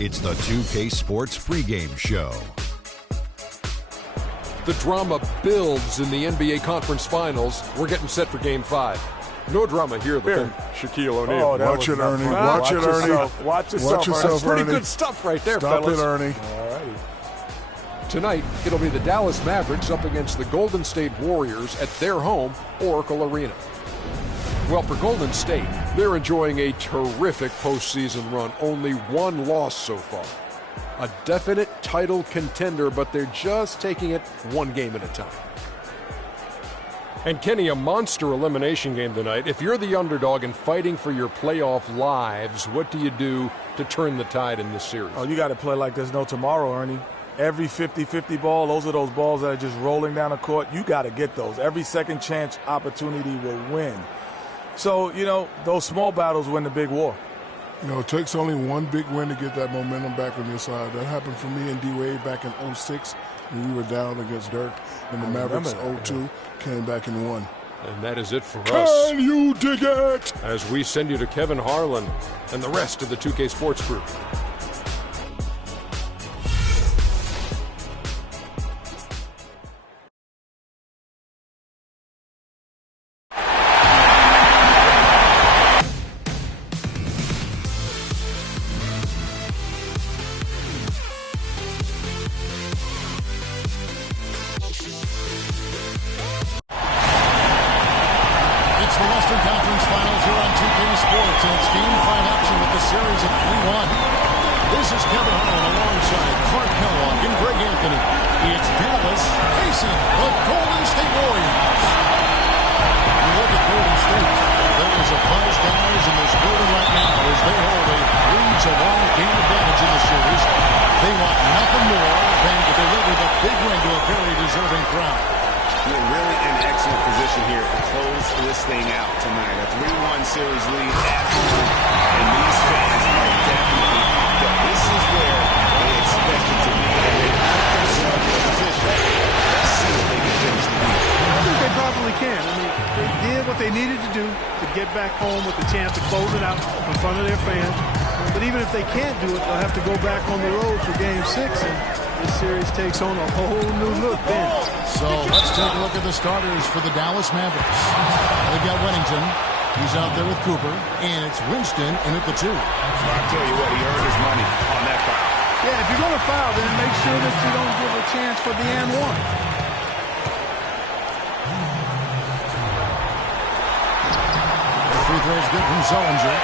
It's the 2K Sports pregame show. The drama builds in the NBA Conference Finals. We're getting set for Game 5. No drama here than Shaquille O'Neal. Oh, watch it, Ernie. Watch it, Ernie. Watch yourself. That's pretty Ernie. good stuff right there, Stop fellas. it, Ernie. All righty. Tonight, it'll be the Dallas Mavericks up against the Golden State Warriors at their home, Oracle Arena. Well, for Golden State, they're enjoying a terrific postseason run. Only one loss so far. A definite title contender, but they're just taking it one game at a time. And Kenny, a monster elimination game tonight. If you're the underdog and fighting for your playoff lives, what do you do to turn the tide in this series? Oh, you got to play like there's no tomorrow, Ernie. Every 50-50 ball, those are those balls that are just rolling down the court. You got to get those. Every second chance opportunity will win. So, those small battles win the big war. It takes only one big win to get that momentum back on your side. That happened for me and D-Wade back in 06 when we were down against Dirk. And the Mavericks 0-2 came back and won. And that is it for us. Can you dig it? As we send you to Kevin Harlan and the rest of the 2K Sports Group. On a whole new look then. So let's take a look at the starters for the Dallas Mavericks. They've got Wennington. He's out there with Cooper. And it's Winston in at the 2. So I'll tell you what, he earned his money on that foul. Yeah, if you're going to foul, then make sure that you don't give a chance for the and one. The free throw's good from Sullinger.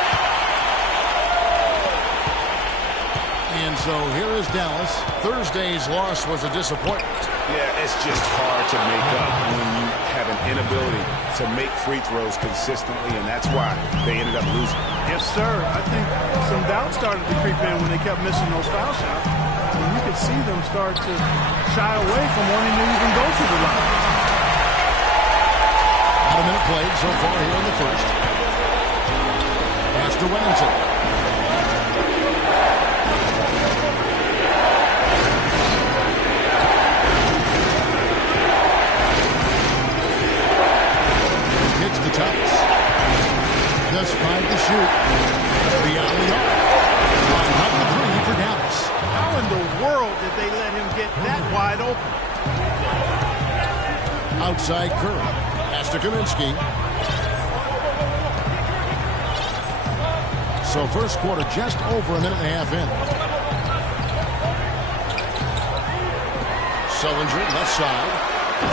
And so here is Dallas. Thursday's loss was a disappointment. Yeah, it's just hard to make up when you have an inability to make free throws consistently, and that's why they ended up losing. Yes, sir. I think some doubt started to creep in when they kept missing those foul shots. And you could see them start to shy away from wanting to even go to the line. About a minute played so far here in the first. Pass to Wennington. The Tucks. Just 5 to shoot. Beyond the arc. 103 for Dallas. How in the world did they let him get that wide open? Outside Curry. Pass to Kaminsky. So first quarter just over a minute and a half in. Sullinger left side.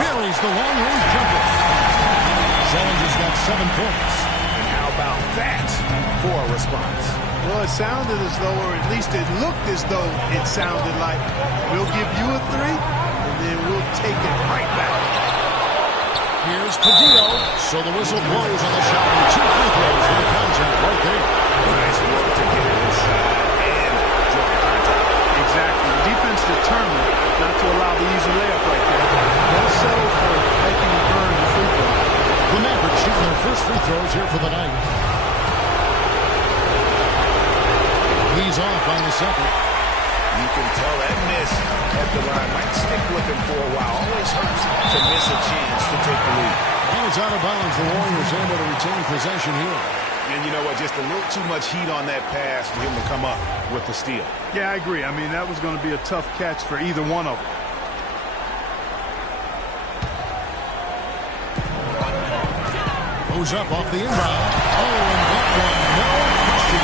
Buries the long-range jumper. Sullinger's got 7 points. And how about that for a response? Well, it sounded as though, or at least it looked as though it sounded like, we'll give you a 3, and then we'll take it right back. Here's Padillo. So the whistle blows on the shot, and 2 free throws for the contact right there. Nice work to get it inside and draw contact. Exactly. The defense determined not to allow the easy layup right there. Don't settle for making him earn the free throw. The Mavericks shooting their first free throws here for the night. He's off on the second. You can tell that miss at the line might stick with him for a while. Always hurts to miss a chance to take the lead. And it's out of bounds. The Warriors able to retain possession here. And you know what? Just a little too much heat on that pass for him to come up with the steal. Yeah, I agree. I mean, that was going to be a tough catch for either one of them. Goes up off the inbound. Oh, and that one, no question.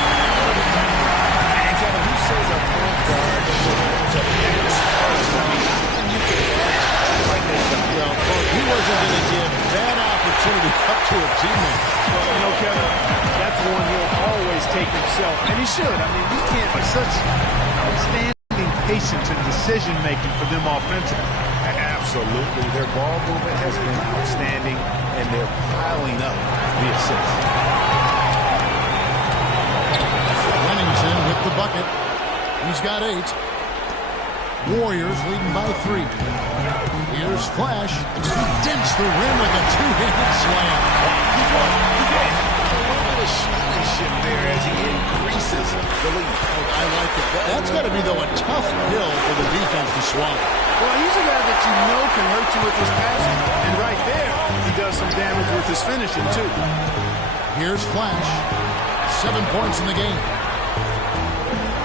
And Kevin, who says a point guard to pass first? I mean, not when you can finish like this. Well, he wasn't going to give that opportunity up to a teammate. Well, you know, Kevin, that's one he'll always take himself, and he should. I mean, he can't be such outstanding patience and decision-making for them offensively. Absolutely. Their ball movement has been outstanding, and they're piling up the assists. Remington with the bucket. He's got 8. Warriors leading by 3. Here's Flash. He dents the rim with a two-handed slam. A showmanship there as he increases the lead. I like it. That's got to be, though, a tough pill for the defense to swallow. Well, he's a guy that you know can hurt you with his passing. And right there, he does some damage with his finishing, too. Here's Flash. 7 points in the game.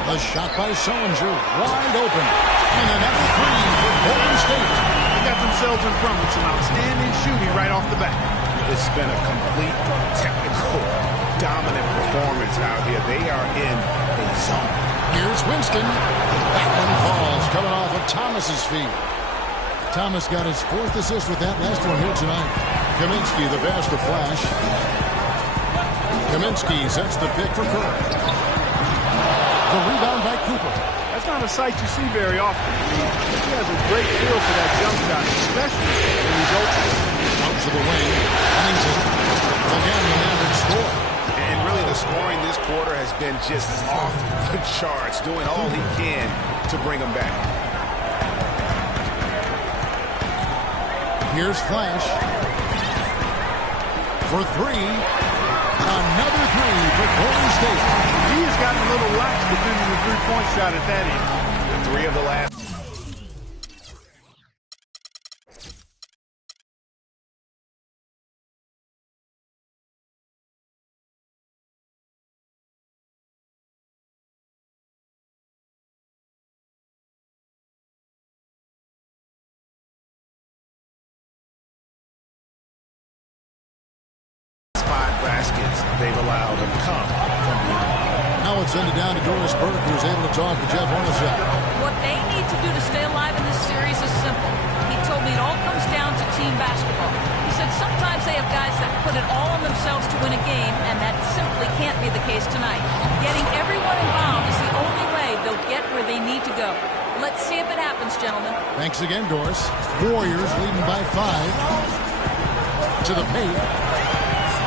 A shot by Sullinger. Wide open. And another 3 for Golden State. They got themselves in front with some outstanding shooting right off the bat. It's been a complete technical, dominant performance out here. They are in a zone. Here's Winston. That one falls, coming off of Thomas's feet. Thomas got his 4th assist with that last one here tonight. Kaminsky, the pass to Flash. Kaminsky sets the pick for Curry. The rebound by Cooper. That's not a sight you see very often. He has a great feel for that jump shot, especially when he's open. Out to the wing. Remington. Again, the Mavericks score. And really the scoring this quarter has been just off the charts, doing all he can to bring them back. Here's Flash. For 3. Another 3 for Golden State. He has gotten a little lax defending the three-point shot at that end. 3 of the last. Baskets they've allowed have come from beyond. Now it's ended down to Doris Burke, who's able to talk to Jeff Hornacek. What they need to do to stay alive in this series is simple. He told me it all comes down to team basketball. He said sometimes they have guys that put it all on themselves to win a game, and that simply can't be the case tonight. Getting everyone involved is the only way they'll get where they need to go. Let's see if it happens, gentlemen. Thanks again, Doris. Warriors leading by 5. To the paint.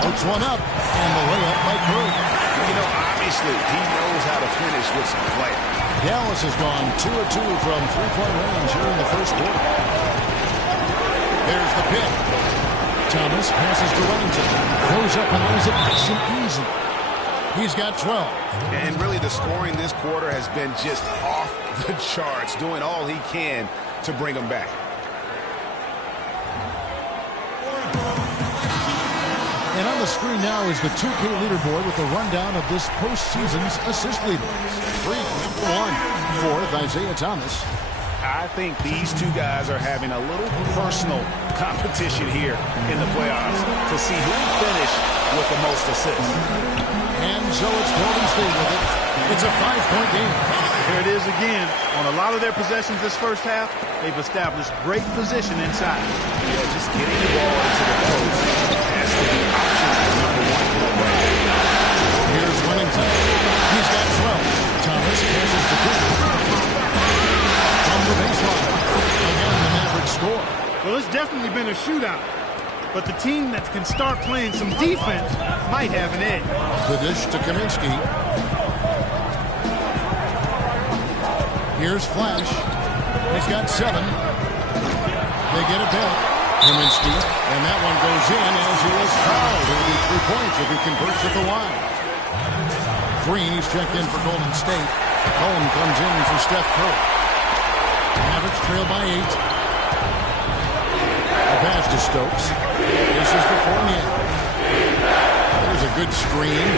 Puts one up, and the layup by Curry. You know, obviously, he knows how to finish with some flair. Dallas has gone 2 of 2 from three-point range here in the first quarter. There's the pick. Thomas passes to Remington. Throws up and lays it nice and easy. He's got 12. And really, the scoring this quarter has been just off the charts, doing all he can to bring them back. And on the screen now is the 2K leaderboard with a rundown of this postseason's assist leaders. 3, number 1. 4th, Isaiah Thomas. I think these two guys are having a little personal competition here in the playoffs to see who finished with the most assists. And so it's Golden State with it. It's a 5-point game. Here it is again. On a lot of their possessions this first half, they've established great position inside. Yeah, just getting the ball into the post has to be option number 1 for the play. Here's Remington. He's got 12. Thomas passes to Cooper. From the baseline. Again, the Mavericks score. Well, it's definitely been a shootout. But the team that can start playing some defense might have an edge. The dish to Kaminsky. Here's Flash. He's got 7. They get it back. Kaminsky. And that one goes in as he is fouled. It'll be 3 points if he converts at the line. Green's checked in for Golden State. Cohen comes in for Steph Curry. Mavericks trail by 8. The pass to Stokes. This is to Fournier. There's Here's a good screen.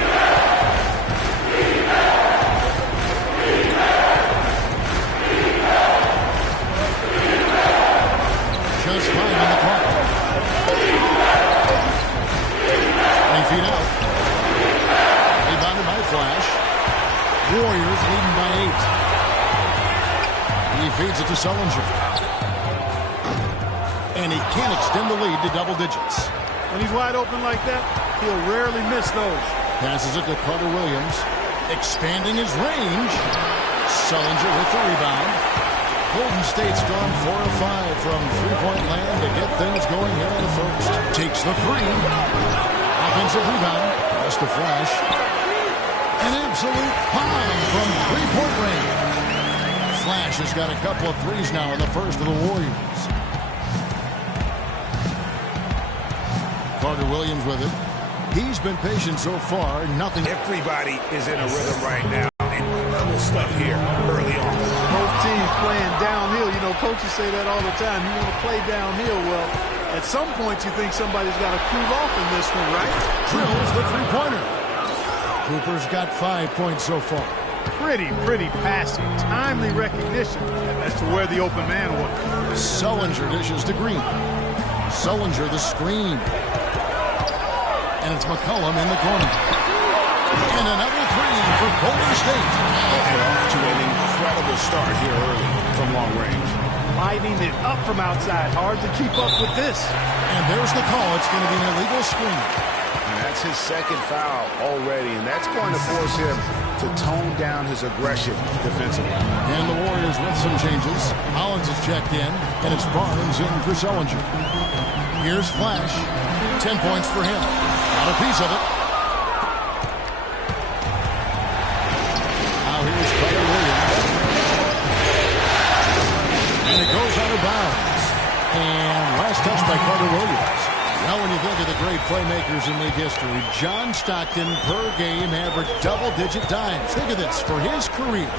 Just 5 in the clock. 20 feet out. Rebounded by Flash. Warriors leading by 8. He feeds it to Sullinger. And he can't extend the lead to double digits. When he's wide open like that, he'll rarely miss those. Passes it to Carter Williams. Expanding his range. Sullinger with the rebound. Golden State's gone 4 of 5 from three-point land to get things going here in the first. Takes the three. Offensive rebound. Just a Flash. An absolute bomb from three-point range. Flash has got a couple of threes now in the first of the Warriors. Carter Williams with it. He's been patient so far. Nothing. Everybody is in a rhythm right now. Incredible stuff here early on. Both teams playing downhill. You know, coaches say that all the time. You want to play downhill. Well, at some point you think somebody's got to cool off in this one, right? Drills the three-pointer. Cooper's got 5 points so far. Pretty passing. Timely recognition as to where the open man was. Sullinger dishes to Green. Sullinger the screen. And it's McCollum in the corner. And another three for Golden State. And off to an incredible start here early from long range. Lighting it up from outside. Hard to keep up with this. And there's the call. It's going to be an illegal screen. And that's his second foul already, and that's going to force him to tone down his aggression defensively. And the Warriors with some changes. Hollins is checked in, and it's Barnes in for Sullinger. Here's Flash. 10 points for him. Got a piece of it. Now here's Carter Williams. And it goes out of bounds. And last touch by Carter Williams. Well, when you think of the great playmakers in league history, John Stockton per game averaged double-digit dimes. Think of this, for his career,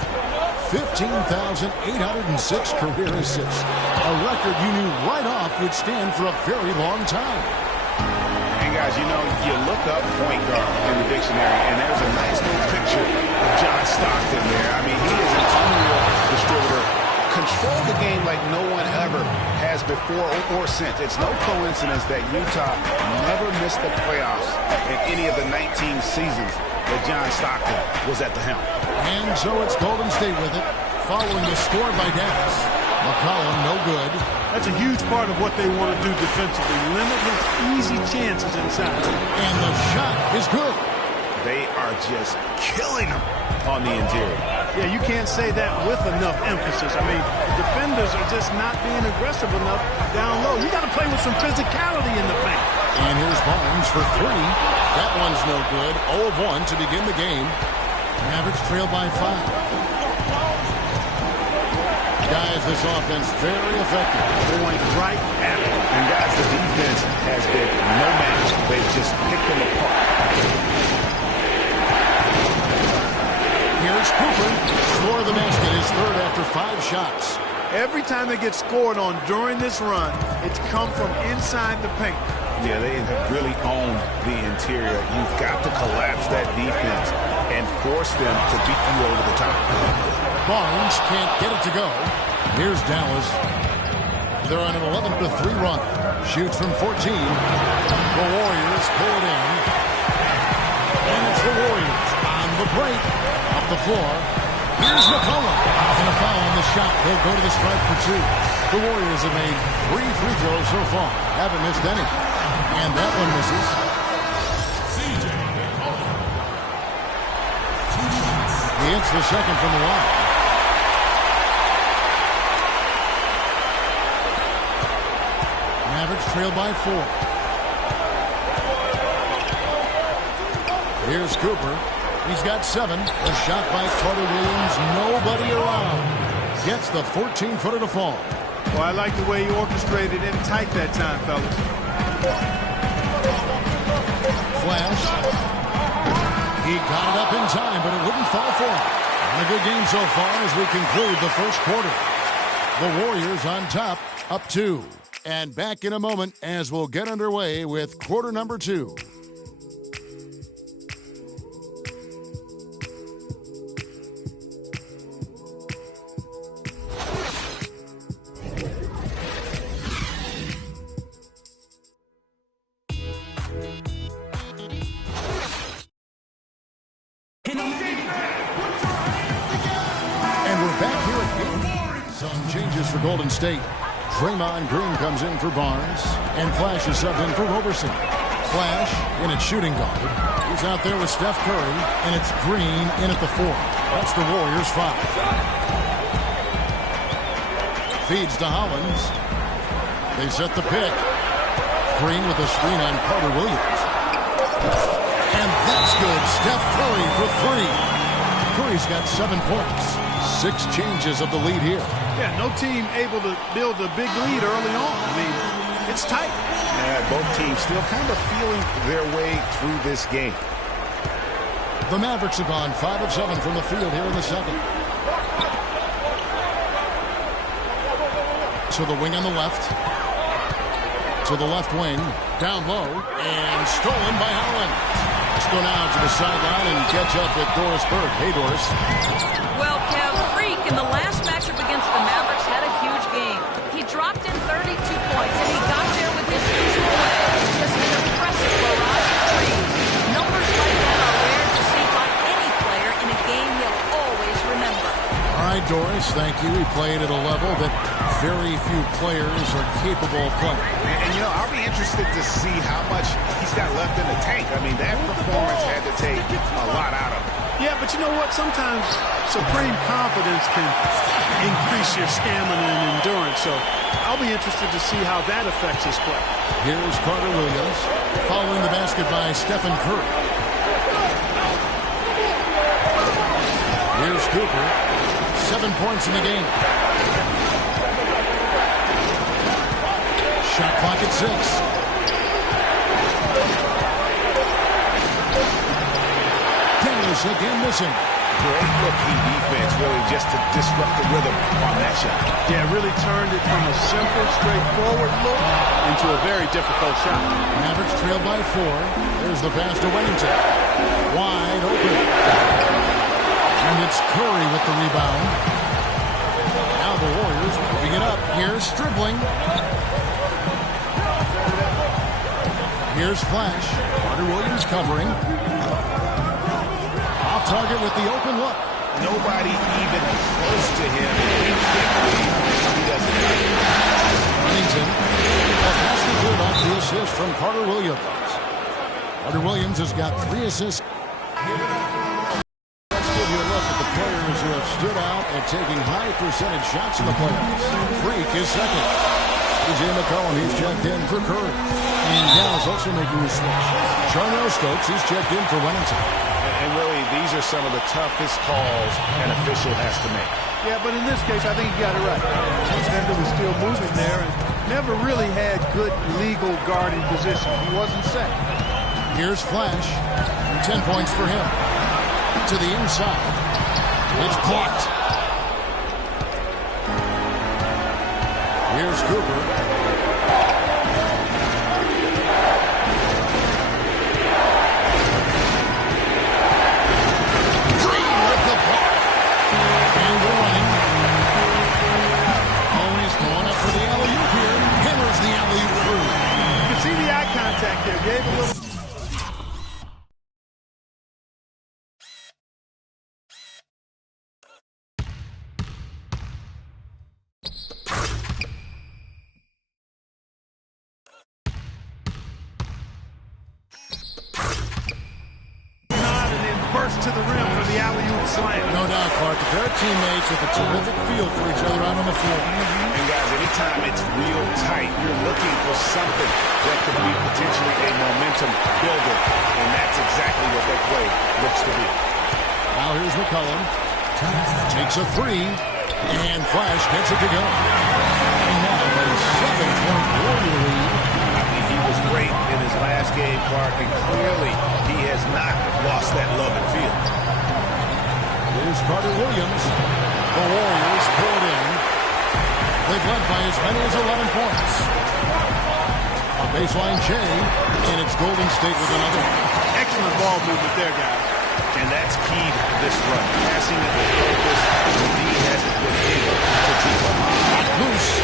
15,806 career assists. A record you knew right off would stand for a very long time. And guys, you know, you look up point guard in the dictionary, and there's a nice little picture of John Stockton there. I mean, he is an unreal distributor. Control the game like no one ever has before or since. It's no coincidence that Utah never missed the playoffs in any of the 19 seasons that John Stockton was at the helm. And so it's Golden State with it, following the score by Dallas. McCollum, no good. That's a huge part of what they want to do defensively. Limit his easy chances inside. And the shot is good. They are just killing him on the interior. Yeah, you can't say that with enough emphasis. I mean, defenders are just not being aggressive enough down low. You got to play with some physicality in the paint. And here's Barnes for three. That one's no good. 0 of 1 to begin the game. Mavericks trail by 5. Guys, this offense very effective. Going right at it. And guys, the defense has been no match. They've just picked them apart. Here's Cooper. Score the basket, his third after 5 shots. Every time they get scored on during this run, it's come from inside the paint. Yeah, they have really owned the interior. You've got to collapse that defense and force them to beat you over the top. Barnes can't get it to go. Here's Dallas. They're on an 11-3 run. Shoots from 14. The Warriors pull it in. And it's the Warriors on the break. Up the floor. Here's McCollum. And a foul on the shot. They'll go to the stripe for 2. The Warriors have made 3 free throws so far. Haven't missed any. And that one misses. He hits the second from the line. Mavericks trail by 4. Here's Cooper. He's got 7. A shot by Carter Williams. Nobody around. Gets the 14-footer to fall. Well, I like the way he orchestrated it tight that time, fellas. Flash. He got it up in time, but it wouldn't fall for him. And a good game so far as we conclude the first quarter. The Warriors on top, up 2. And back in a moment as we'll get underway with quarter number 2. Golden State. Draymond Green comes in for Barnes, and Flash is subbed in for Roberson. Flash in at shooting guard. He's out there with Steph Curry, and it's Green in at the 4. That's the Warriors' 5. Feeds to Hollins. They set the pick. Green with a screen on Carter Williams. And that's good. Steph Curry for 3. Curry's got 7 points. 6 changes of the lead here. Yeah, no team able to build a big lead early on. I mean, it's tight. Yeah, both teams still kind of feeling their way through this game. The Mavericks have gone 5 of 7 from the field here in the second. To the wing on the left. To the left wing. Down low. And stolen by Howland. Let's go now to the sideline and catch up with Doris Burke. Hey, Doris. Well, Kev, Freak in the last matchup against the Mavericks had a huge game. He dropped in 32 points, and he got there with his usual way. Just an impressive barrage of threes. Numbers like that are rare to see by any player in a game he'll always remember. All right, Doris, thank you. He played at a level that very few players are capable of playing. And you know, I'll be interested to see how much he's got left in the tank. I mean, that performance had to take a lot out of him. Yeah, but you know what? Sometimes supreme confidence can increase your stamina and endurance. So I'll be interested to see how that affects his play. Here's Carter Williams following the basket by Stephen Curry. Here's Cooper. 7 points in the game. Shot clock at 6. Dallas again missing. Great looking defense, really, just to disrupt the rhythm on that shot. Yeah, really turned it from a simple, straightforward look into a very difficult shot. Mavericks trail by 4. There's the pass to Wennington. Wide open. And it's Curry with the rebound. Now the Warriors moving it up. Here's Stribling. Here's Flash. Carter Williams covering. Off target with the open look. Nobody even close to him. He doesn't have it. Wennington. A basket good off the assist from Carter Williams. Carter Williams has got 3 assists. Let's give you a look at the players who have stood out and taking high percentage shots in the playoffs. Freak is second. TJ McCollum, he's checked in for Curry. And Dallas also making the switch. Charnel Stokes, he's checked in for Wennington. And really, these are some of the toughest calls an official has to make. Yeah, but in this case, I think he got it right. Extender was still moving there and never really had good legal guarding position. He wasn't set. Here's Flash. 10 points for him. To the inside. It's blocked. Here's Cooper. Green with the block. And one. Always going up for the alley-oop here. Hammers the alley-oop through. You can see the eye contact there. Gave a little... to the rim for the alley-oop slam. No doubt, Clark. They're teammates with a terrific feel for each other out on the floor. And guys, anytime it's real tight, you're looking for something that could be potentially a momentum builder. And that's exactly what that play looks to be. Now here's McCollum. Takes a 3. And Flash gets it to go. And now a 7-point Warrior lead. I mean, he was great in his last game, Clark, and clearly he has not lost that love and feel. Here's Carter Williams. The Warriors pulled in. They've led by as many as 11 points. A baseline J, and it's Golden State with another. Excellent ball movement there, guys. And that's key to this run. Passing it with purpose. The D hasn't been able to keep up. Loose.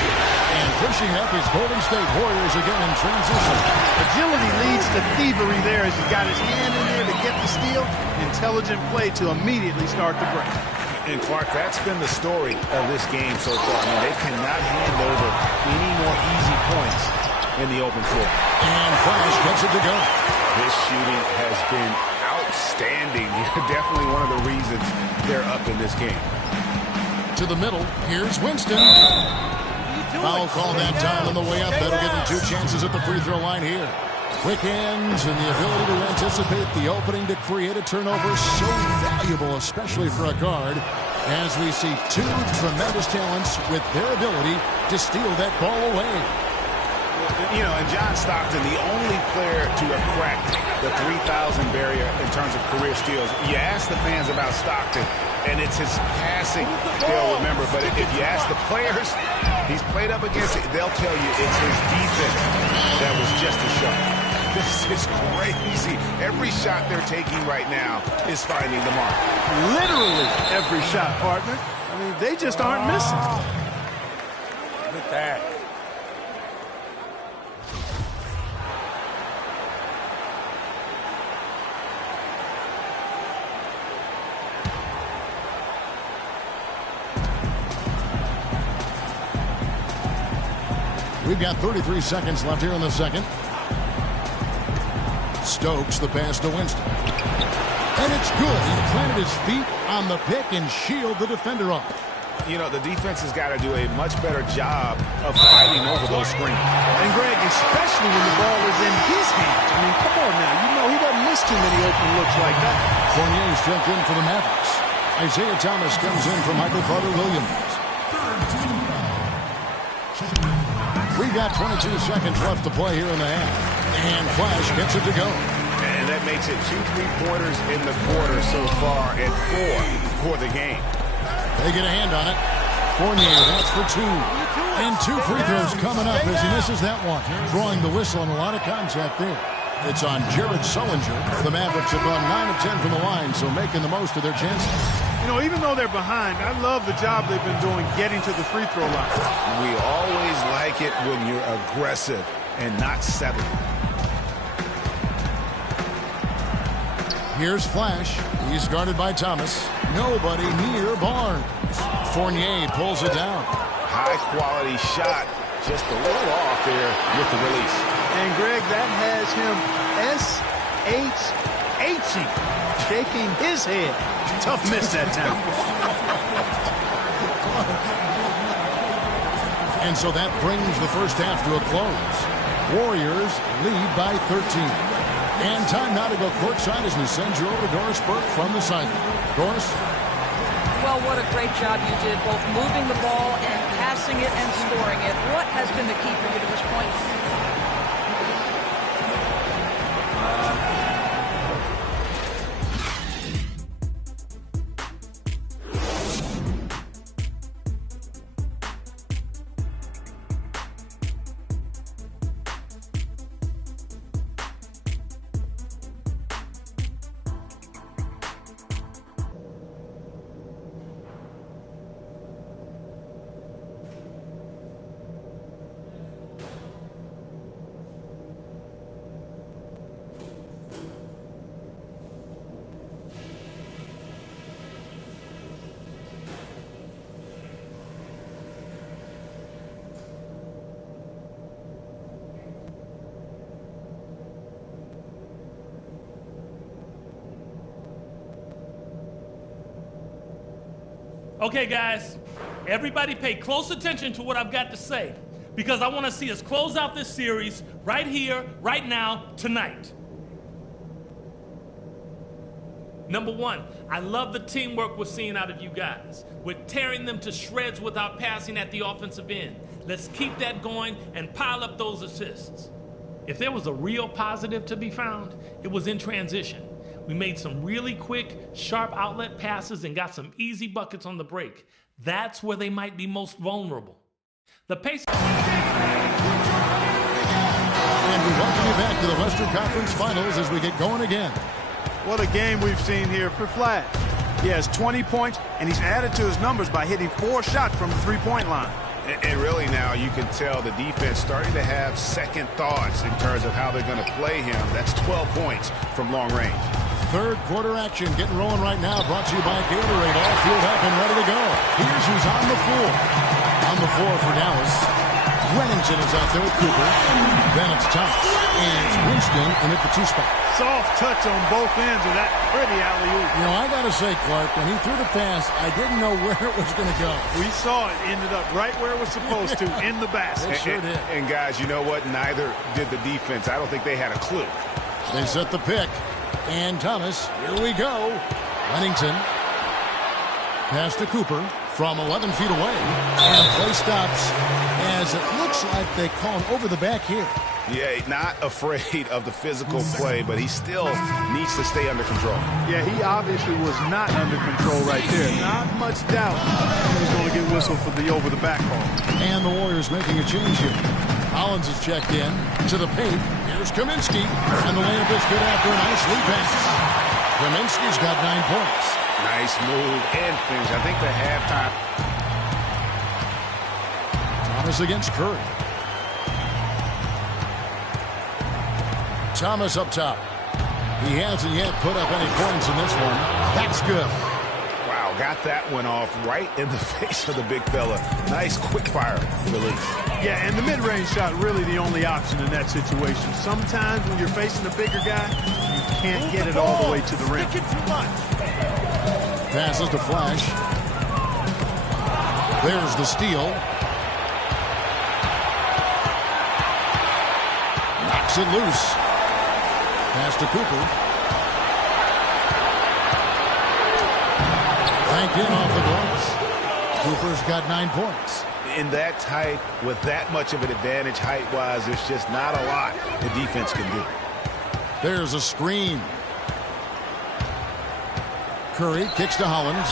And pushing up is Golden State Warriors again in transition. Agility leads to thievery there as he got his hand in there to get the steal. Intelligent play to immediately start the break. And Clark, that's been the story of this game so far. I mean, they cannot hand over any more easy points in the open floor. And Flash gets it to go. His shooting has been outstanding. Definitely one of the reasons they're up in this game. To the middle, here's Winston. Foul call that time on the way up. That'll give him 2 chances at the free throw line here. Quick hands and the ability to anticipate the opening to create a turnover, so valuable, especially for a guard, as we see 2 tremendous talents with their ability to steal that ball away. You know, and John Stockton, the only player to have cracked the 3,000 barrier in terms of career steals. You ask the fans about Stockton, and it's his passing they'll remember. But if you ask the players he's played up against, they'll tell you it's his defense that was just as sharp. This is crazy. Every shot they're taking right now is finding the mark. Literally every shot, partner. I mean, they just aren't missing. Look at that. We've got 33 seconds left here in the second. Stokes the pass to Winston. And it's good. He planted his feet on the pick and shielded the defender off. You know, the defense has got to do a much better job of fighting over those screens. And Greg, especially when the ball is in his hands. I mean, come on now. You know he doesn't miss too many open looks like that. Fournier's checked in for the Mavericks. Isaiah Thomas comes in for Michael Carter-Williams. We've got 22 seconds left to play here in the half. And Flash gets it to go. And that makes it 2 3-pointers in the quarter so far and 4 for the game. They get a hand on it. Fournier, that's for 2. And 2 free throws coming up as he misses that one. Drawing the whistle and a lot of contact there. It's on Jared Sullinger. The Mavericks have gone 9 of 10 from the line, so making the most of their chances. You know, even though they're behind, I love the job they've been doing getting to the free throw line. We always like it when you're aggressive and not settling. Here's Flash. He's guarded by Thomas. Nobody near Barnes. Fournier pulls it down. High-quality shot. Just a little off there with the release. And, Greg, that has him S-H-H-ing, shaking his head. Tough miss that time. And so that brings the first half to a close. Warriors lead by 13. And time now to go courtside as we send you over to Doris Burke from the sideline. Doris? Well, what a great job you did, both moving the ball and passing it and scoring it. What has been the key for you to this point? Okay, guys, everybody pay close attention to what I've got to say, because I want to see us close out this series right here, right now, tonight. Number one, I love the teamwork we're seeing out of you guys. We're tearing them to shreds without passing at the offensive end. Let's keep that going and pile up those assists. If there was a real positive to be found, it was in transition. We made some really quick, sharp outlet passes and got some easy buckets on the break. That's where they might be most vulnerable. The pace... And we welcome you back to the Western Conference Finals as we get going again. What a game we've seen here for Flash. He has 20 points, and he's added to his numbers by hitting 4 shots from the three-point line. And really now you can tell the defense starting to have second thoughts in terms of how they're going to play him. That's 12 points from long range. Third quarter action getting rolling right now. Brought to you by Gatorade. All fueled up and ready to go. Here's who's on the floor. On the floor for Dallas. Remington is out there with Cooper. Then it's Thomas. And it's Winston in at the 2 spot. Soft touch on both ends of that pretty alley-oop. You know, I got to say, Clark, when he threw the pass, I didn't know where it was going to go. We saw it. Ended up right where it was supposed to, in the basket. It sure did. And guys, you know what? Neither did the defense. I don't think they had a clue. They set the pick. And Thomas, here we go. Remington. Pass to Cooper from 11 feet away. And play stops as it looks like they call him over the back here. Yeah, not afraid of the physical play, but he still needs to stay under control. Yeah, he obviously was not under control right there. Not much doubt he was going to get whistled for the over-the-back call. And the Warriors making a change here. Hollins is checked in to the paint. Here's Kaminsky. And the layup is good after a nice lead pass. Kaminsky's got 9 points. Nice move and finish. I think the halftime. Thomas against Curry. Thomas up top. He hasn't yet put up any points in this one. That's good. Wow, got that one off right in the face of the big fella. Nice quick fire release. Yeah, and the mid-range shot really the only option in that situation. Sometimes when you're facing a bigger guy, you can't get it all the way to the rim. Passes to Flash. There's the steal. Knocks it loose. Pass to Cooper. Banked in off the glass. Cooper's got 9 points. In that tight, with that much of an advantage height-wise, there's just not a lot the defense can do. There's a screen. Curry kicks to Hollins.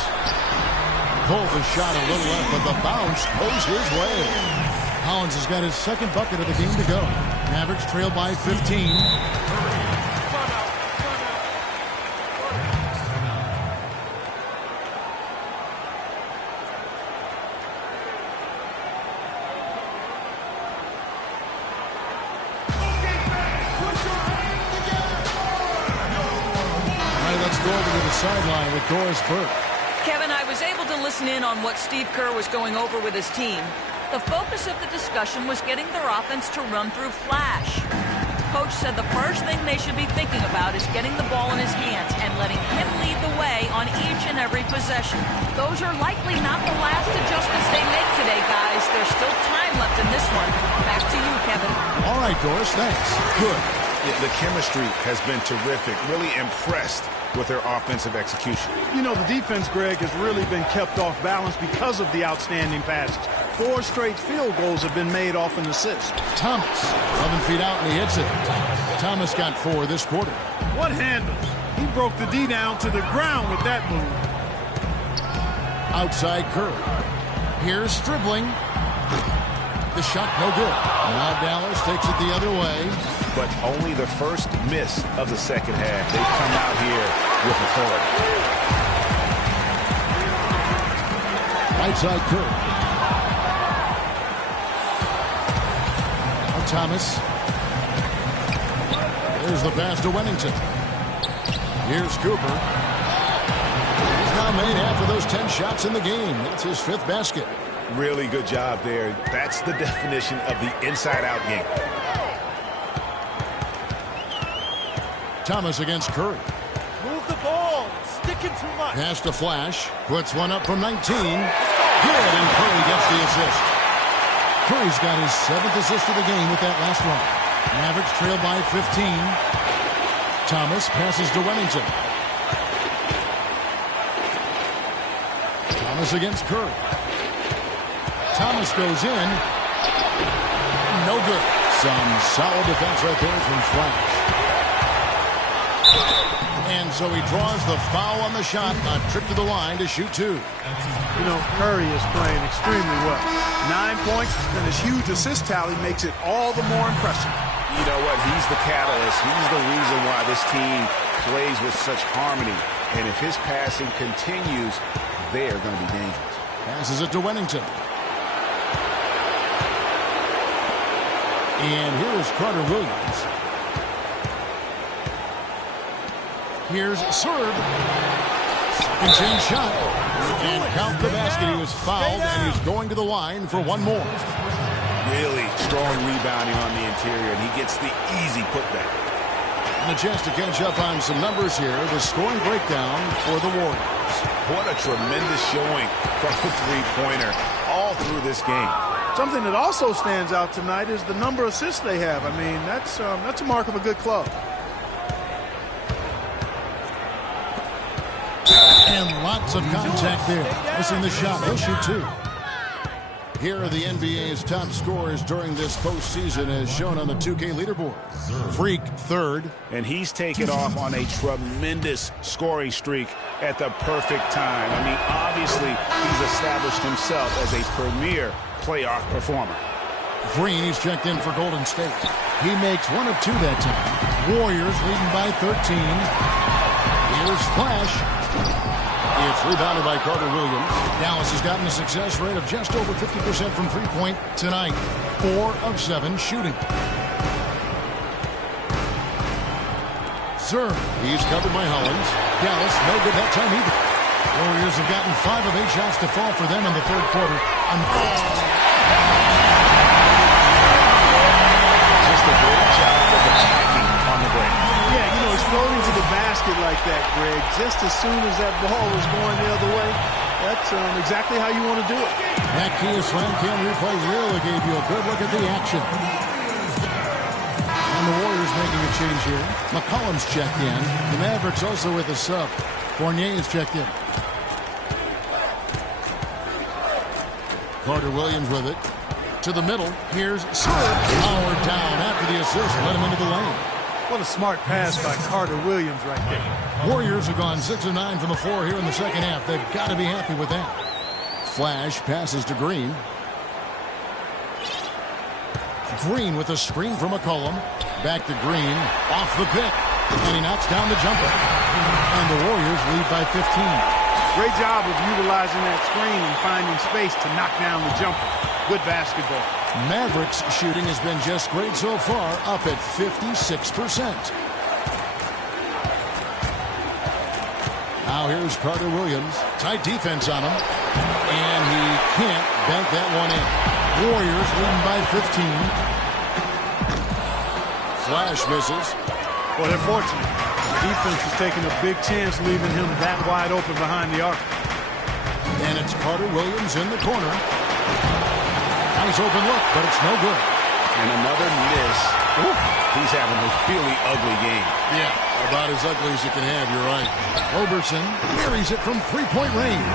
Pulls the shot a little left, but the bounce goes his way. Hollins has got his second bucket of the game to go. Mavericks trail by 15. Sideline with Doris Burke. Kevin, I was able to listen in on what Steve Kerr was going over with his team. The focus of the discussion was getting their offense to run through Flash. Coach said the first thing they should be thinking about is getting the ball in his hands and letting him lead the way on each and every possession. Those are likely not the last adjustments they make today, guys. There's still time left in this one. Back to you, Kevin. All right, Doris, thanks. Good. Yeah, the chemistry has been terrific. Really impressed with their offensive execution. You know, the defense, Greg, has really been kept off balance because of the outstanding passes. 4 straight field goals have been made off an assist. Thomas, 11 feet out, and he hits it. Thomas got 4 this quarter. What handle? He broke the D down to the ground with that move. Outside Curry. Here's Stribling. The shot no good. Now Dallas takes it the other way. But only the first miss of the second half. They come out here with authority. Right side Curry. Now Thomas. There's the pass to Remington. Here's Cooper. He's now made half of those 10 shots in the game. That's his 5th basket. Really good job there. That's the definition of the inside-out game. Thomas against Curry. Move the ball. Sticking too much. Pass to Flash. Puts one up from 19. Good, and Curry gets the assist. Curry's got his 7th assist of the game with that last one. Mavericks trail by 15. Thomas passes to Remington. Thomas against Curry. Thomas goes in. No good. Some solid defense right there from Flash. And so he draws the foul on the shot, a trip to the line to shoot 2. You know, Curry is playing extremely well. 9 points and his huge assist tally makes it all the more impressive. You know what? He's the catalyst. He's the reason why this team plays with such harmony. And if his passing continues, they are going to be dangerous. Passes it to Wennington. And here is Carter Williams. Here's a serve. Second chance shot. And count the basket. He was fouled, and he's going to the line for one more. Really strong rebounding on the interior, and he gets the easy putback. And a chance to catch up on some numbers here. The scoring breakdown for the Warriors. What a tremendous showing from the three-pointer all through this game. Something that also stands out tonight is the number of assists they have. I mean, that's a mark of a good club. And lots of contact there. Missing the shot. He'll shoot two. Here are the NBA's top scorers during this postseason as shown on the 2K leaderboard. Freak third. And he's taken off on a tremendous scoring streak at the perfect time. I mean, obviously, he's established himself as a premier playoff performer. Green, he's checked in for Golden State. He makes one of two that time. Warriors leading by 13. Here's Flash. It's rebounded by Carter Williams. Dallas has gotten a success rate of just over 50% from three-point tonight. 4 of 7 shooting. Serve. He's covered by Hollins. Dallas, no good that time either. Warriors have gotten 5 of 8 shots to fall for them in the third quarter. Just a great job of attacking on the break. Yeah, you know, exploding to the basket like that, Greg, just as soon as that ball was going the other way, that's exactly how you want to do it. That Kia Slam Cam replay really gave you a good look at the action. And the Warriors making a change here. McCollum's checked in. The Mavericks also with a sub. Fournier is checked in. Carter Williams with it. To the middle. Here's Serge. Powered down after the assist. Let him into the lane. What a smart pass by Carter Williams right there. Warriors have gone 6 of 9 from the floor here in the second half. They've got to be happy with that. Flash passes to Green. Green with a screen from McCollum. Back to Green. Off the pick. And he knocks down the jumper. And the Warriors lead by 15. Great job of utilizing that screen and finding space to knock down the jumper. Good basketball. Mavericks shooting has been just great so far, up at 56%. Now here's Carter Williams. Tight defense on him. And he can't bank that one in. Warriors leading by 15. Flash misses. Well, they're fortunate. The defense is taking a big chance leaving him that wide open behind the arc. And it's Carter Williams in the corner. Nice open look, but it's no good. And another miss. Ooh, he's having a really ugly game. Yeah, about as ugly as you can have, you're right. Roberson buries it from three-point range.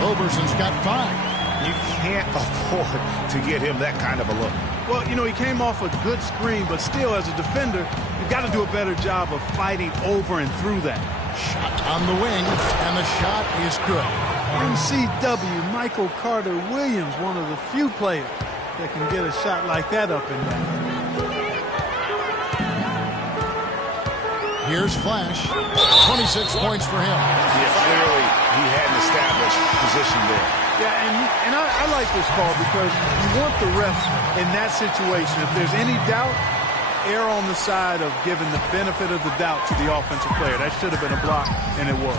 Roberson's got 5. You can't afford to get him that kind of a look. Well, you know, he came off a good screen, but still, as a defender, you've got to do a better job of fighting over and through that. Shot on the wing, and the shot is good. MCW, Michael Carter Williams, one of the few players that can get a shot like that up and down. Here's Flash. 26 points for him. Yeah, clearly he had an established position there. Yeah, and I like this call because you want the refs in that situation. If there's any doubt, err on the side of giving the benefit of the doubt to the offensive player. That should have been a block, and it was.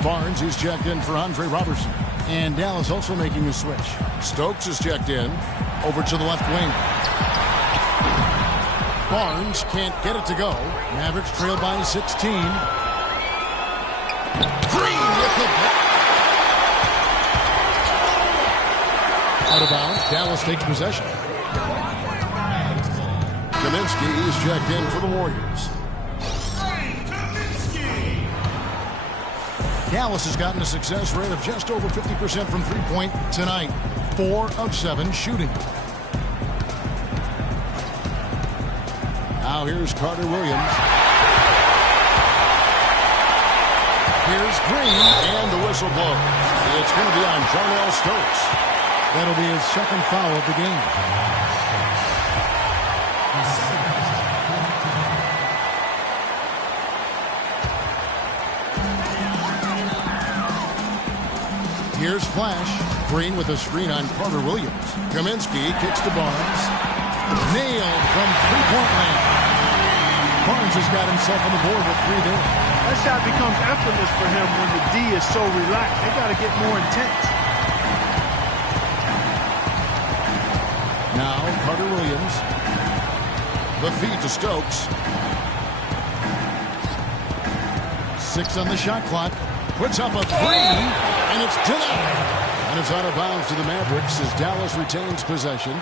Barnes is checked in for Andre Robertson. And Dallas also making a switch. Stokes is checked in. Over to the left wing. Barnes can't get it to go. Mavericks trail by 16. Green with the out of bounds. Dallas takes possession. Kaminsky is checked in for the Warriors. Dallas has gotten a success rate of just over 50% from three-point tonight. 4 of 7 shooting. Now here's Carter Williams. Here's Green, and the whistle blows. It's going to be on Jarnell Stokes. That'll be his second foul of the game. Here's Flash. Green with a screen on Carter Williams. Kaminsky kicks to Barnes. Nailed from three-point land. Barnes has got himself on the board with 3 there. That shot becomes effortless for him when the D is so relaxed. They got to get more intense. Now Carter Williams. The feed to Stokes. 6 on the shot clock. Puts up a 3, and it's denied. And it's out of bounds to the Mavericks as Dallas retains possession.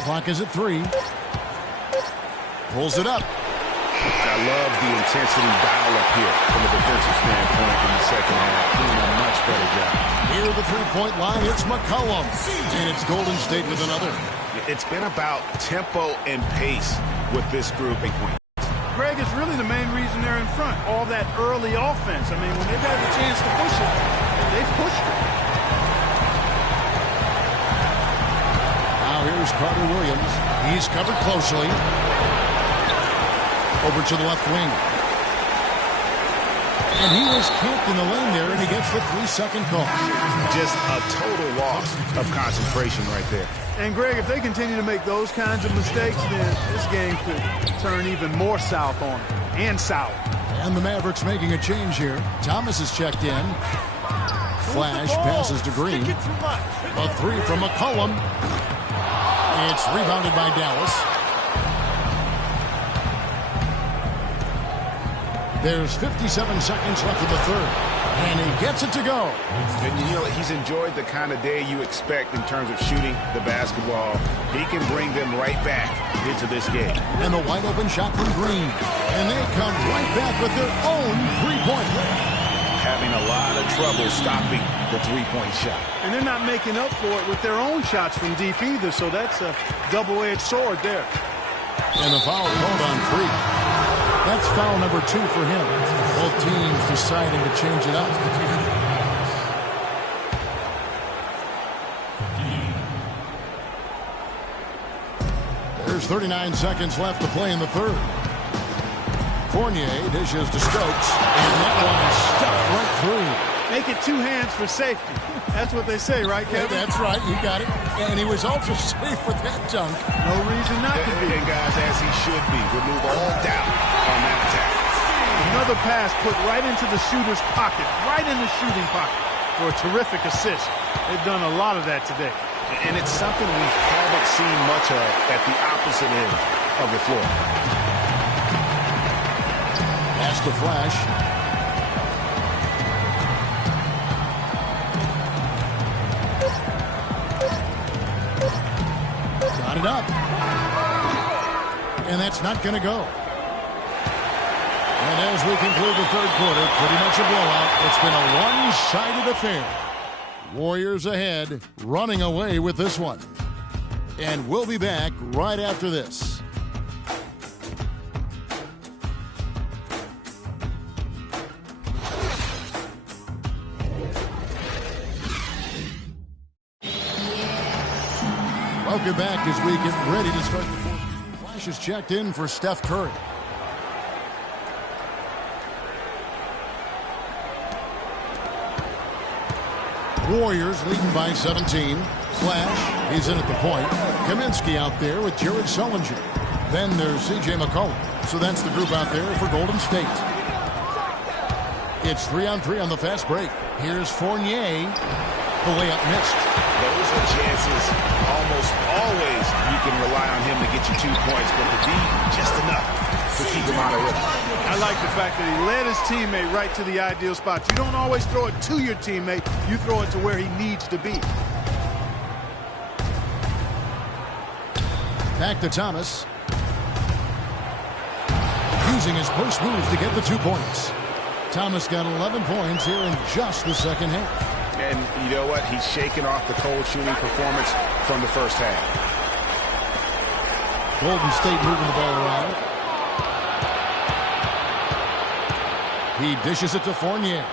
Clock is at 3. Pulls it up. I love the intensity dial up here from a defensive standpoint in the second half. Doing a much better job. Near the three-point line, it's McCollum. And it's Golden State with another. It's been about tempo and pace with this group. Greg, is really the main reason they're in front. All that early offense. I mean, when they've had the chance to push it, they've pushed it. Now here's Carter Williams. He's covered closely. Over to the left wing. And he was camped in the lane there, and he gets the 3-second call. Just a total loss of concentration right there. And, Greg, if they continue to make those kinds of mistakes, then this game could turn even more south on them, and sour. And the Mavericks making a change here. Thomas is checked in. Flash passes to Green. A 3 from McCollum. It's rebounded by Dallas. There's 57 seconds left in the third. And he gets it to go. And you know, he's enjoyed the kind of day you expect in terms of shooting the basketball. He can bring them right back into this game. And the wide open shot from Green. And they come right back with their own three-pointer. Having a lot of trouble stopping the three-point shot. And they're not making up for it with their own shots from deep either, so that's a double-edged sword there. And the foul called on Freak. That's foul number 2 for him. Both teams deciding to change it up. There's 39 seconds left to play in the third. Fournier dishes to Stokes, and that one stuck right through. Make it 2 hands for safety. That's what they say, right, Kevin? Yeah, that's right. You got it. And he was also safe with that dunk. No reason not to be. And guys, as he should be. Remove all doubt on that attack. Another pass put right into the shooter's pocket, right in the shooting pocket for a terrific assist. They've done a lot of that today. And it's something we haven't seen much of at the opposite end of the floor. Pass to Flash. Got it up. And that's not going to go. And as we conclude the third quarter, pretty much a blowout. It's been a one-sided affair. Warriors ahead, running away with this one. And we'll be back right after this. Welcome back as we get ready to start the fourth. Flash is checked in for Steph Curry. Warriors leading by 17. Flash, he's in at the point. Kaminsky out there with Jared Sullinger. Then there's C.J. McCollum. So that's the group out there for Golden State. It's 3-on-3 on the fast break. Here's Fournier. The layup missed. Those are chances almost always you can rely on him to get you 2 points, but the D, just enough to keep him out of rhythm. I like the fact that he led his teammate right to the ideal spot. You don't always throw it to your teammate. You throw it to where he needs to be. Back to Thomas. Using his post moves to get the 2 points. Thomas got 11 points here in just the second half. And you know what? He's shaking off the cold shooting performance from the first half. Golden State moving the ball around. He dishes it to Fournier.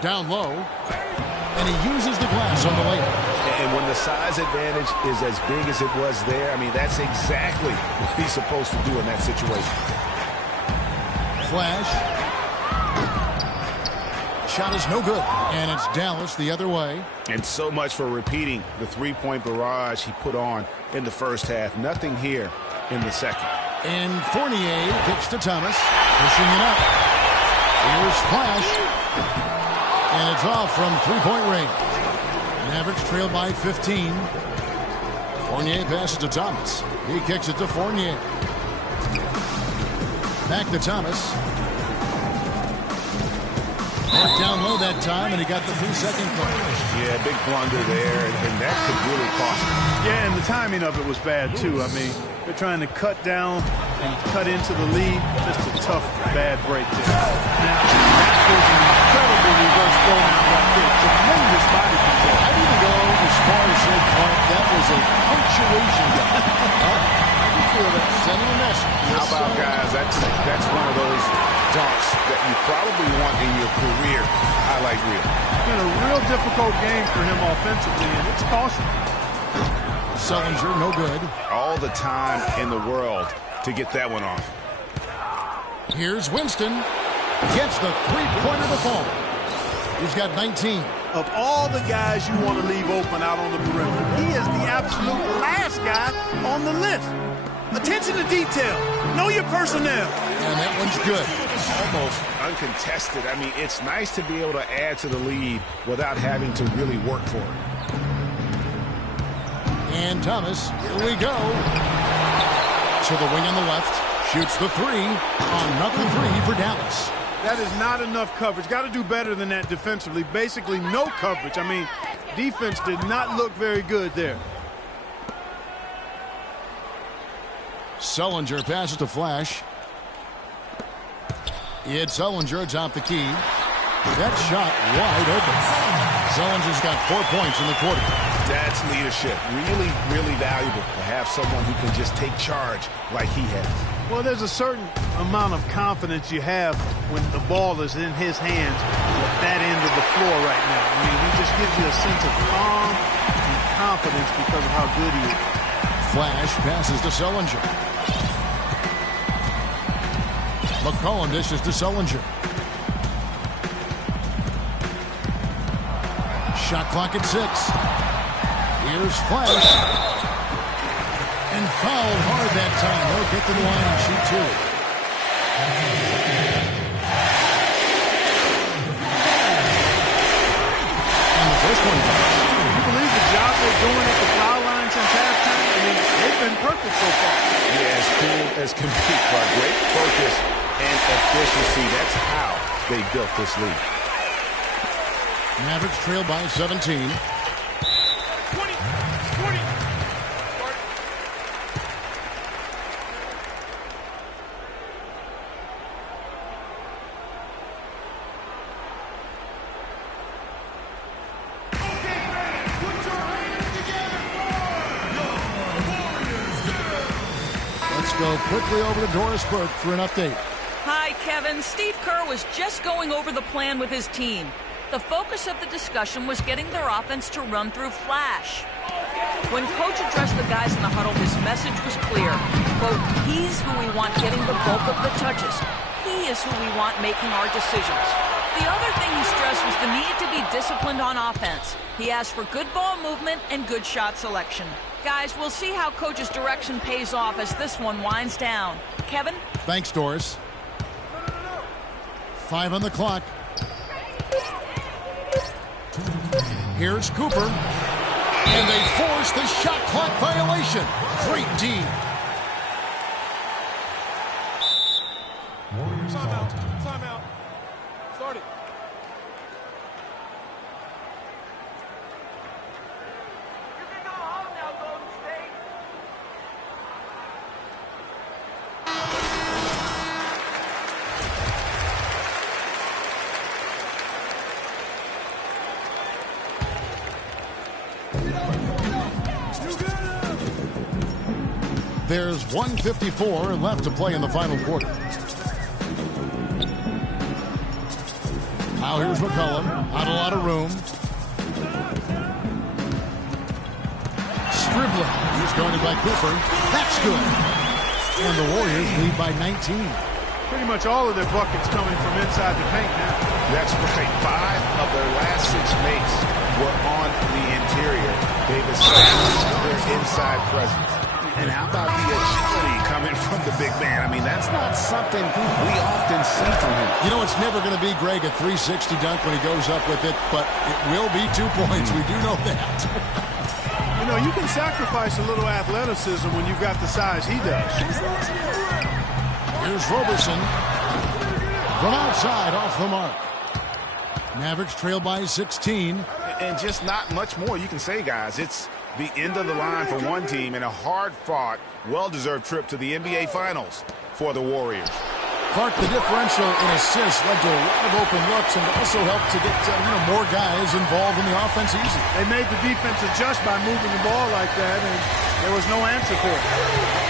Down low. And he uses the glass on the layup. And when the size advantage is as big as it was there. I mean, that's exactly what he's supposed to do in that situation. Flash. Shot is no good. And it's Dallas the other way. And so much for repeating the three-point barrage he put on in the first half. Nothing here in the second. And Fournier kicks to Thomas. Pushing it up. Here's Flash. And it's off from three-point range. Mavericks trail by 15. Fournier passes to Thomas. He kicks it to Fournier. Back to Thomas. Marked down low that time, and he got the 3-second call. Yeah, big blunder there, and that could really cost him. Yeah, and the timing of it was bad, too. I mean, they're trying to cut down and cut into the lead. Just a tough, bad break there. Now, that was an incredible reverse throwdown right there. Tremendous body control. I'd even go as far as say, Clark, that was a punctuation guy. I can feel that sending a message. How about, guys, that's one of those dunks that you probably want in your career highlight reel. It's been a real difficult game for him offensively, and it's costly. Sullinger, no good. All the time in the world to get that one off. Here's Winston. Gets the three-pointer to fall. He's got 19. Of all the guys you want to leave open out on the perimeter, he is the absolute last guy on the list. Attention to detail. Know your personnel. And that one's good. Almost uncontested. I mean, it's nice to be able to add to the lead without having to really work for it. And Thomas, here we go. To the wing on the left. Shoots the three. Another three for Dallas. That is not enough coverage. Got to do better than that defensively. Basically no coverage. I mean, defense did not look very good there. Sullinger passes to Flash. It's Sullinger atop the key. That shot wide open. Sullinger's got 4 points in the quarter. That's leadership. Really, really valuable to have someone who can just take charge like he has. Well, there's a certain amount of confidence you have when the ball is in his hands at that end of the floor right now. I mean, he just gives you a sense of calm and confidence because of how good he is. Flash passes to Sullinger. McCollum dishes to Sullinger. Shot clock at 6. Here's Flash. And fouled hard that time. He'll get to the line and shoot two. And the first one goes. Can you believe the job they're doing at the foul line since halftime? I mean, they've been perfect so far. Yeah, as cool as can be. Great focus and efficiency. That's how they built this lead. Mavericks trail by 17. 20. Let's go quickly over to Doris Burke for an update. Hi, Kevin. Steve Kerr was just going over the plan with his team. The focus of the discussion was getting their offense to run through Flash. When coach addressed the guys in the huddle, his message was clear. Quote, he's who we want getting the bulk of the touches. He is who we want making our decisions. The other thing he stressed was the need to be disciplined on offense. He asked for good ball movement and good shot selection. Guys, we'll see how coach's direction pays off as this one winds down. Kevin? Thanks, Doris. 5 on the clock. Here's Cooper. And they force the shot clock violation. Great D. Timeout. Start it. You can go home now, Golden State. There's 1:54 left to play in the final quarter. Now here's McCollum. Not a lot of room. Cleveland. He's guarded by Cooper. That's good. And the Warriors lead by 19. Pretty much all of their buckets coming from inside the paint now. That's right. 5 of their last 6 makes were on the interior. They've established their inside presence. And how about the agility coming from the big man? I mean, that's not something we often see from him. You know, it's never going to be, Greg, a 360 dunk when he goes up with it, but it will be 2 points. We do know that. You know, you can sacrifice a little athleticism when you've got the size he does. Here's Roberson. From outside, off the mark. Mavericks trail by 16. And just not much more you can say, guys. It's the end of the line for one team and a hard-fought, well-deserved trip to the NBA Finals for the Warriors. Clark, the differential in assists led to a lot of open looks and also helped to get more guys involved in the offense easy. They made the defense adjust by moving the ball like that, and there was no answer for it.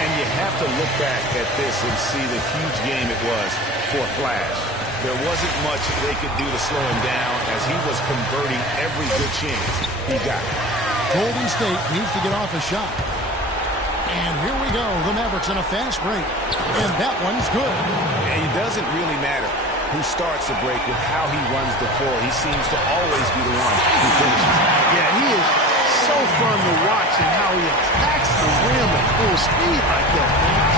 And you have to look back at this and see the huge game it was for Flash. There wasn't much they could do to slow him down as he was converting every good chance he got. Golden State needs to get off a shot. And here we go. The Mavericks on a fast break. And that one's good. And it doesn't really matter who starts the break with how he runs the floor. He seems to always be the one who finishes. Yeah, he is so fun to watch and how he attacks the rim at full speed like that, man.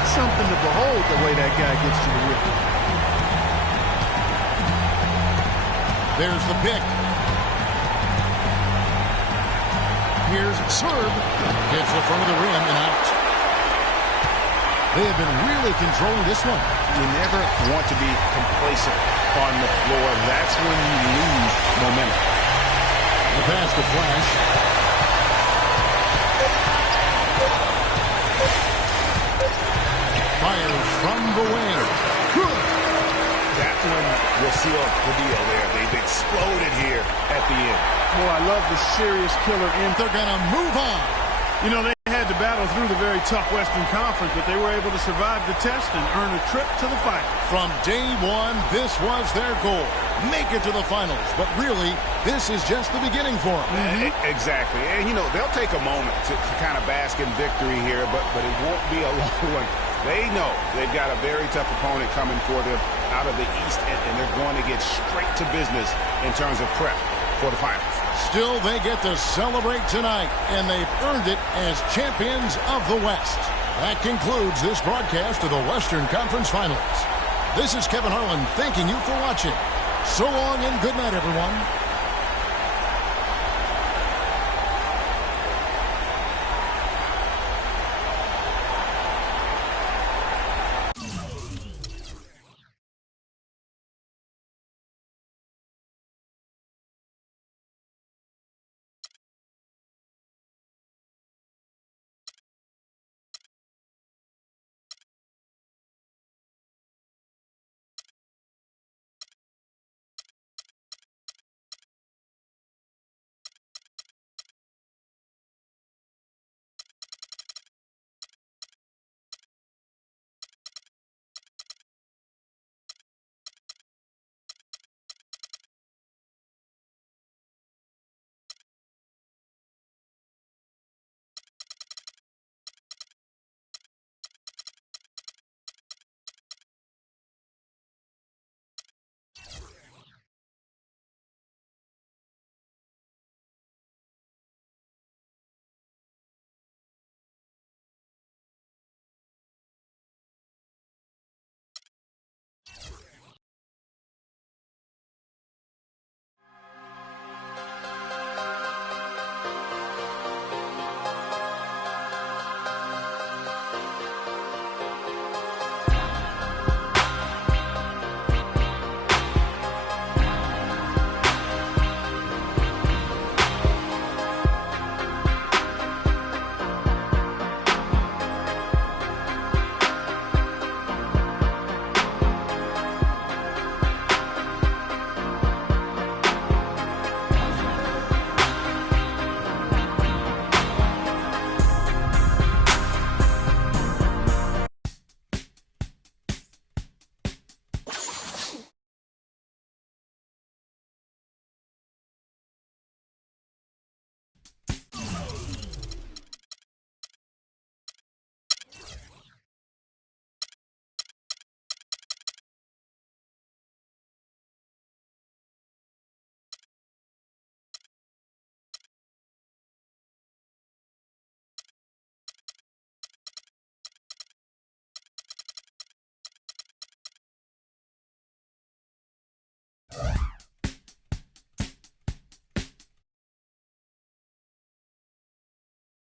It's something to behold the way that guy gets to the rim. There's the pick. Here's Serb. Gets in front of the rim and out. They have been really controlling this one. You never want to be complacent on the floor. That's when you lose momentum. The pass to Flash. Fires from the wing. Good. That one will seal the deal there. They've exploded here at the end. Boy, I love the serious killer in. They're going to move on. You know, they had to battle through the very tough Western Conference, but they were able to survive the test and earn a trip to the finals. From day one, this was their goal. Make it to the finals. But really, this is just the beginning for them. Exactly. And, you know, they'll take a moment to kind of bask in victory here, but it won't be a long one. They know they've got a very tough opponent coming for them out of the East, and they're going to get straight to business in terms of prep for the finals. Still, they get to celebrate tonight, and they've earned it as champions of the West. That concludes this broadcast of the Western Conference Finals. This is Kevin Harlan thanking you for watching. So long and good night, everyone.